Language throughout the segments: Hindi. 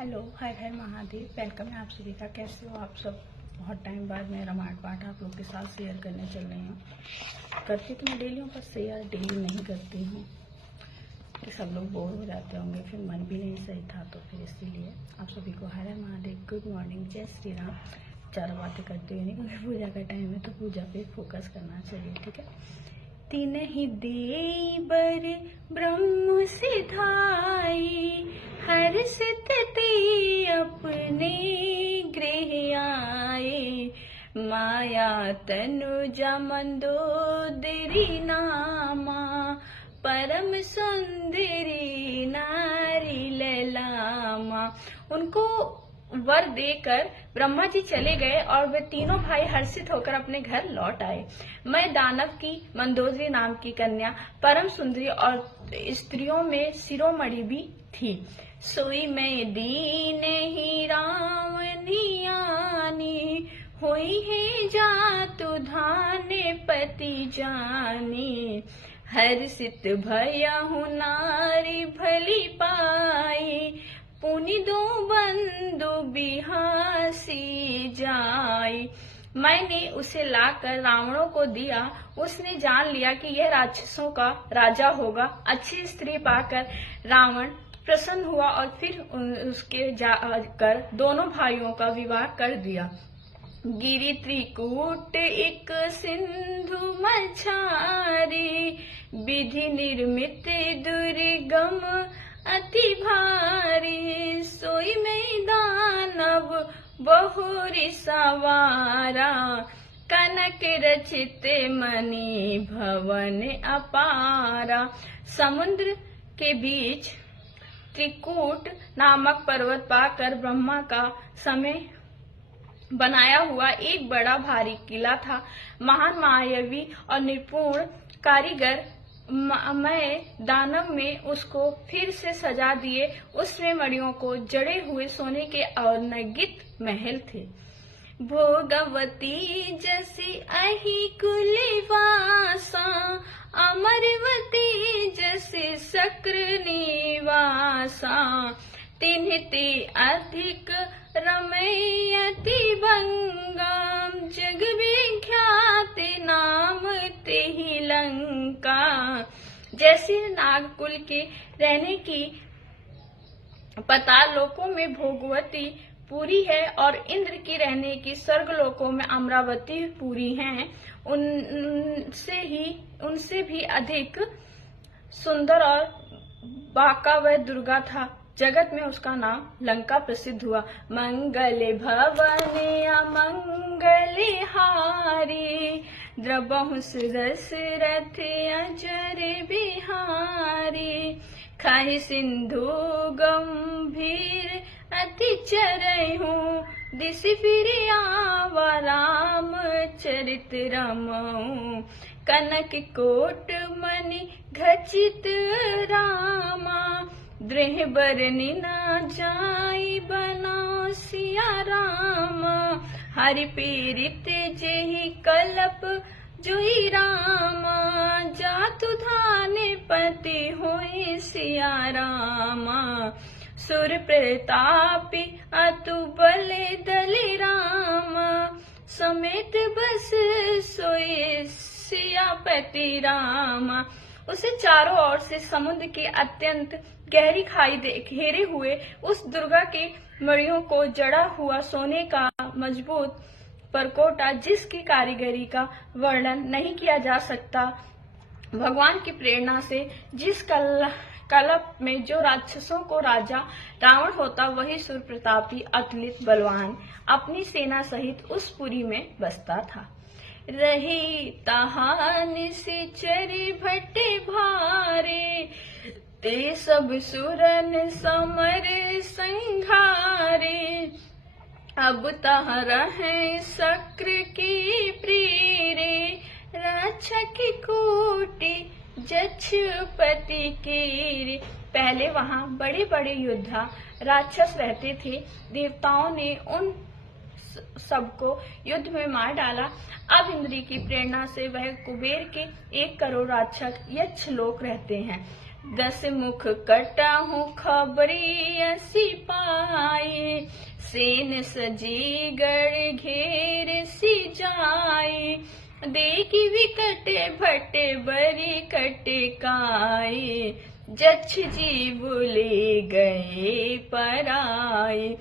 हेलो, हर हर महादेव। वेलकम है आप सभी का। कैसे हो आप सब? बहुत टाइम बाद मैं रामायण पाठ आप लोग के साथ शेयर करने चल रही हूँ। करती तो मैं डेली हूँ, पर शेयर डेली नहीं करती हूँ कि सब लोग बोर हो जाते होंगे, फिर मन भी नहीं सही था, तो फिर इसीलिए आप सभी को हर हर महादेव, गुड मॉर्निंग, जय श्री राम। चारों बातें करते हुए नहीं, क्योंकि पूजा का टाइम है तो पूजा पे फोकस करना चाहिए, ठीक है। तीन ही देवर ब्रह्म सिधाई, हर सिद्धि अपने गृह आए। माया तनुजा मंदोदरी नामा, परम सुंदरी नारी ललामा। उनको वर देकर ब्रह्मा जी चले गए और वे तीनों भाई हर्षित होकर अपने घर लौट आए। मैं दानव की मंदोदरी नाम की कन्या परम सुंदरी और स्त्रियों में शिरोमणि भी थी। सोई मैं दीन ही रावणी आनी, हुई है जातु धाने पति जानी। हर्षित भयहु नारी भली पाई, पुनि दो बंधु बिहासी जाई। मैंने उसे लाकर रावणों को दिया। उसने जान लिया कि यह राक्षसों का राजा होगा। अच्छी स्त्री पाकर रावण प्रसन्न हुआ और फिर उसके जाकर दोनों भाइयों का विवाह कर दिया। गिरि त्रिकूट एक सिंधु मझारी, विधि निर्मित दुर्गम अति भारी। सोई में दानव बहुरी सवारा, कनक रचित मणि भवन अपारा। समुद्र के बीच त्रिकूट नामक पर्वत पाकर ब्रह्मा का समय बनाया हुआ एक बड़ा भारी किला था। महान मायावी और निपुण कारीगर मैं दानव में उसको फिर से सजा दिए। उसमें मणियों को जड़े हुए सोने के अनगित महल थे। भोगवती जसी अहि कुलिवासा, अमरवती जसी शक्र निवासा। तिन्हिते अधिक रमयति भंगम, जग विख्यात नाम तेहि लंका। जैसे नागकुल के रहने की पाताल लोकों में भोगवती पूरी है और इंद्र की रहने की स्वर्ग लोकों में अमरावती पूरी है, उनसे भी अधिक सुंदर और बाका व दुर्गा था। जगत में उसका नाम लंका प्रसिद्ध हुआ। मंगल भवन अमंगल हारी, द्रबहु दशरथ अजर बिहारी। खाहि सिंधु गंभीर अति चरहु, दिस फिर आवा राम चरित रमऊ। कनक कोट मणि घचित रामा, द्रेह बरनि न जाई बना सिया रामा। हरि पीरित जेहि कलप जोई रामा, जातु धाने पति होई सिया रामा। सुर प्रतापी अतु बले दले रामा, समेत बस सोए सियापति रामा। उसे चारों ओर से समुद्र की अत्यंत गहरी खाई घेरे हुए उस दुर्गा के मणियों को जड़ा हुआ सोने का मजबूत परकोटा, जिसकी कारीगरी का वर्णन नहीं किया जा सकता। भगवान की प्रेरणा से जिस कलप में जो राक्षसों को राजा रावण होता, वही सुर प्रतापी अतुलित बलवान अपनी सेना सहित उस पुरी में बसता था। रही तहान से चरि भट्टे भारे, ते सब सुरन समर संघारे। अब तह रहे शक्र की प्रीरे, रक्षक कोटि जक्षपति कीरे। पहले वहाँ बड़े बड़े योद्धा राक्षस रहते थे। देवताओं ने उन सबको युद्ध में मार डाला। अब इंद्र की प्रेरणा से वह कुबेर के 1 करोड़ राक्षस यक्ष लोक रहते हैं। 10 मुख कटहु खबरी असी पाई, सेन सजी गढ़ घेर सी जाई, देखी विकट भट बरी कटकाई, जच्छ जी बुले गए पराई।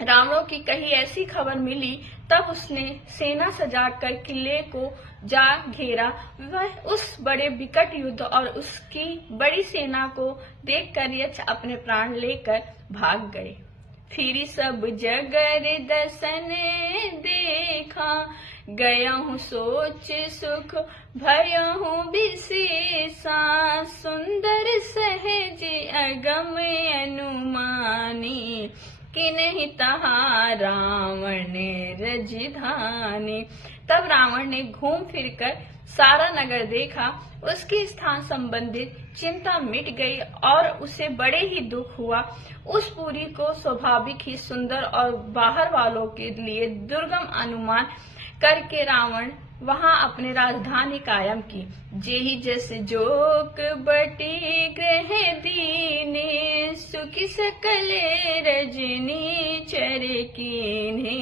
रावणों की कही ऐसी खबर मिली, तब उसने सेना सजाकर किले को जा घेरा। वह उस बड़े विकट युद्ध और उसकी बड़ी सेना को देखकर यक्ष अपने प्राण लेकर भाग गए। फिर सब जगर दर्शन देखा, गया हूँ सोच सुख भयहूँ विशेषा, सुंदर सहज अगम अनुमानी, किन्हीं तहा रावण रजधानी। तब रावण ने घूम फिरकर सारा नगर देखा, उसके स्थान संबंधित चिंता मिट गई और उसे बड़े ही दुख हुआ। उस पुरी को स्वाभाविक ही सुंदर और बाहर वालों के लिए दुर्गम अनुमान करके रावण वहां अपनी राजधानी कायम की। जेहि जस जोक बटी ग्रह दीने, सुखी सकले रजनी चर कीन्हे,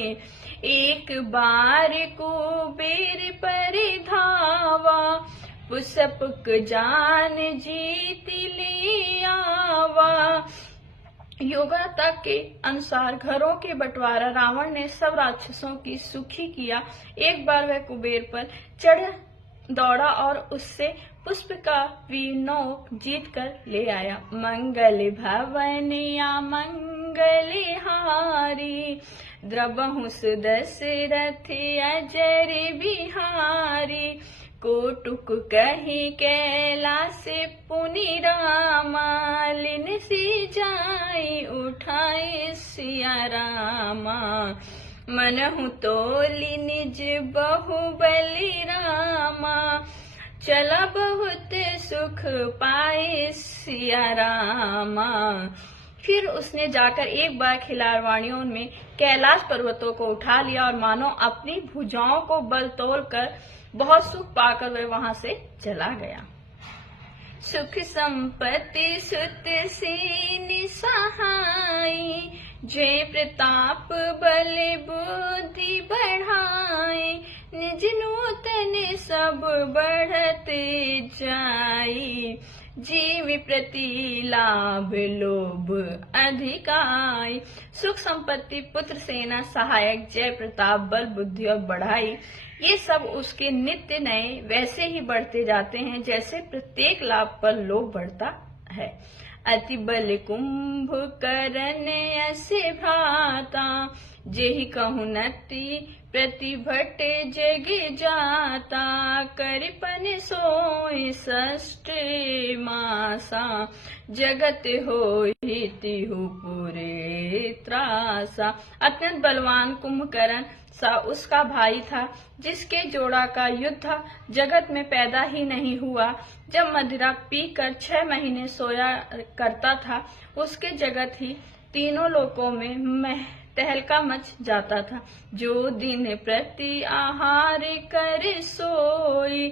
एक बार कुबेर परिधावा, पुष्पक जान जीत ले आवा। योगाता के अनुसार घरों के बंटवारा रावण ने सब राक्षसों की सुखी किया। एक बार वह कुबेर पर चढ़ दौड़ा और उससे पुष्प का विनोक जीत कर ले आया। मंगल भवन या मंगल हारी, द्रबहु सुदशरथ अजर बिहारी, कोटुक कही कैलाश पुनि रामा, लिन सी जाई उठाए सिया रामा, मनहु तोली निज बहु बलि रामा, चला बहुत सुख पाए सिया रामा। फिर उसने जाकर एक बार खिलारवाणियों में कैलाश पर्वतों को उठा लिया और मानो अपनी भुजाओं को बल तोल कर बहुत सुख पाकर वह वहां से चला गया। सुख संपत्ति सुत सीनि सहाई, जय प्रताप बल बुद्धि बढ़ाई, निज नूतन सब बढ़त जाई, जीव प्रति लाभ लोभ अधिकाई। सुख संपत्ति पुत्र सेना सहायक जय प्रताप बल बुद्धि और बढ़ाई, ये सब उसके नित्य नए वैसे ही बढ़ते जाते हैं जैसे प्रत्येक लाभ पर लोभ बढ़ता है। अति बल कुंभ करन ऐसे भ्राता, जेहि कहु नति प्रतिभट जग जाता, करिपन सोई षष्ठ मासा, जगत होहि तिहु पुरे त्रासा। अत्यंत बलवान कुंभकर्ण सा उसका भाई था, जिसके जोड़ा का युद्ध जगत में पैदा ही नहीं हुआ। जब मदिरा पीकर 6 महीने सोया करता था, उसके जगत ही तीनों लोकों में तहलका मच जाता था। जो दिन प्रति आहार कर सोई,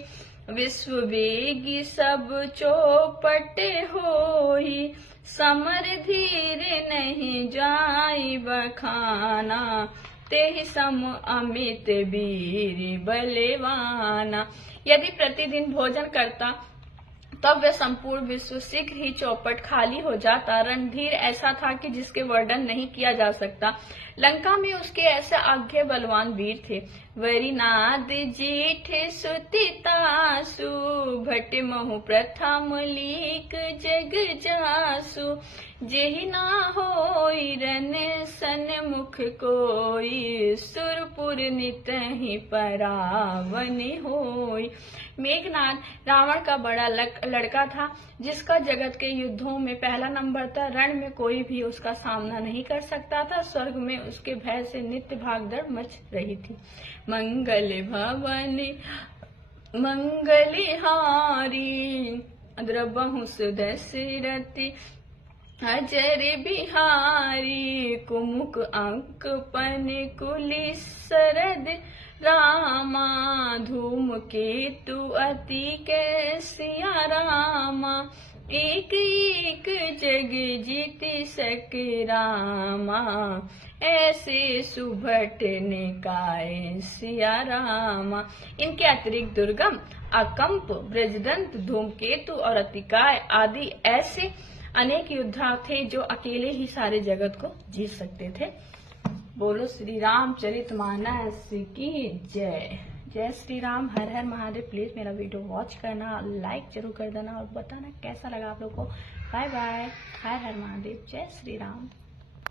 विश्व वेगी सब चौपट होई, समर धीर नहीं जाई बखाना, तेहि सम अमित वीर बलवाना। यदि प्रतिदिन भोजन करता तब वह संपूर्ण विश्व शीघ्र ही चौपट खाली हो जाता। रणधीर ऐसा था कि जिसके वर्णन नहीं किया जा सकता। लंका में उसके ऐसे आज्ञे बलवान वीर थे। वरिनाद जीठ सुतितासु, भट महु प्रथम लीक जग जासु, जेहि ना होई रन सन्मुख कोई, सुरपुर नितहि परावन होई। मेघनाद रावण का बड़ा लड़का था, जिसका जगत के युद्धों में पहला नंबर था। रण में कोई भी उसका सामना नहीं कर सकता था। स्वर्ग में उसके भय से नित्य भागदौड़ मच रही थी। मंगल भवन मंगलहारी, द्रबहु सुदशरथ अजर बिहारी, कुमुक अंक पन कुलि सरद रामा, धूम केतु अति के सिया रामा, एक एक जग जीत सक रामा, ऐसे सुभट निकाय सिया रामा। इनके अतिरिक्त दुर्गम, अकंप, ब्रजदंत, धूमकेतु और अतिकाय आदि ऐसे अनेक योद्धा थे जो अकेले ही सारे जगत को जीत सकते थे। बोलो श्री रामचरितमानस की जय। जय श्री राम। हर हर महादेव। प्लीज मेरा वीडियो वॉच करना, लाइक जरूर कर देना और बताना कैसा लगा आप लोग को। Bye bye. हर हर महादेव। जय श्री राम।